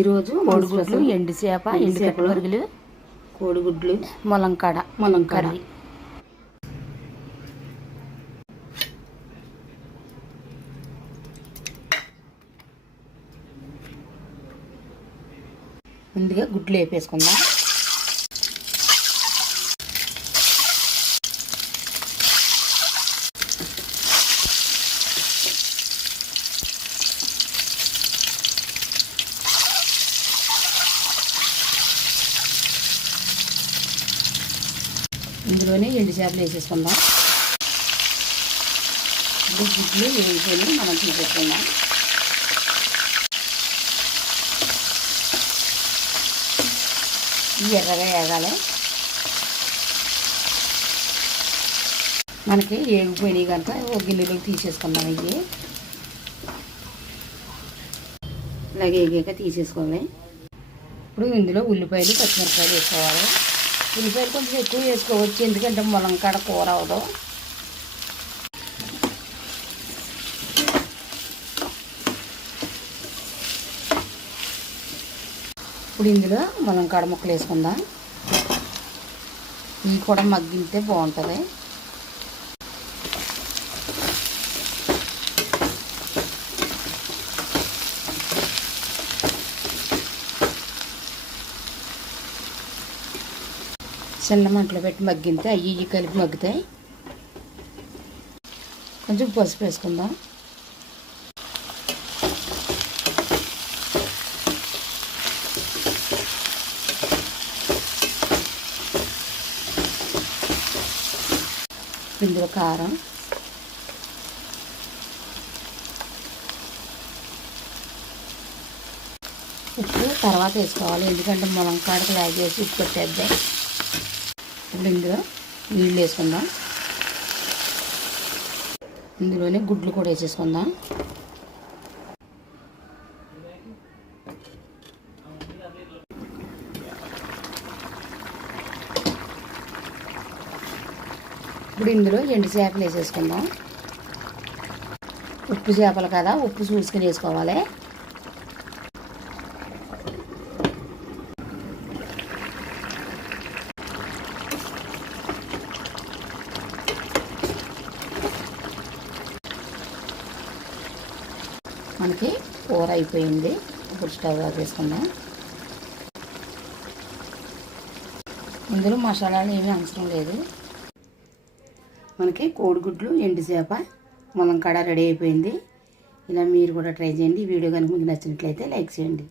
ఈరోజు కోడిగుడ్లు, ఎండు చేప, ఎండు కట్టుబరుగులు, కోడిగుడ్లు, ములంకాడ కర్రీ. ముందుగా గుడ్లు వేపేసుకుందాం. ఇందులోనే ఎండు చేపలు వేసేసుకుందాం. గుడ్లు వేసుకొని మనం తీసేసుకుందాం. ఎర్రగా వేగాలి. మనకి ఏగిపోయినాయి కనుక ఒక గిన్నెలోకి తీసేసుకుందాం. ఇవి ఇలాగే ఏగాక తీసేసుకోవాలి. ఇప్పుడు ఇందులో ఉల్లిపాయలు, పచ్చిమిరపకాయలు వేసుకోవాలి. ఉల్లిపాయలు కొంచెం ఎక్కువ వేసుకోవచ్చు, ఎందుకంటే ములంకాడ కూర అవదు. ఇప్పుడు ఇందులో ములంకాడ ముక్కలు వేసుకుందాం. ఇవి కూడా మగ్గితే బాగుంటుంది. చిన్న మంటలో పెట్టి మగ్గితే అవి కలిపి మగ్గుతాయి. కొంచెం పసుపు వేసుకుందాం. ఇందులో కారం, ఉప్పు తర్వాత వేసుకోవాలి, ఎందుకంటే ములంకాడకు లాగేసి ఉప్పు పెట్టేద్దాం. ఇప్పుడు ఇందులో నీళ్ళు వేసుకుందాం. ఇందులోనే గుడ్లు కూడా వేసేసుకుందాం. ఇప్పుడు ఇందులో ఎండు చేపలు వేసేసుకుందాం. ఉప్పు చేపలు కదా, ఉప్పు చూసుకుని వేసుకోవాలి. మనకి కూర అయిపోయింది. ఇప్పుడు స్టవ్ ఆఫ్ చేసుకుందాం. ఇందులో మసాలాలు ఏమీ అవసరం లేదు. మనకి కోడిగుడ్లు, ఎండు చేప, ములంకాడ రెడీ అయిపోయింది. ఇలా మీరు కూడా ట్రై చేయండి. ఈ వీడియో కనుక మీకు నచ్చినట్లయితే లైక్ చేయండి.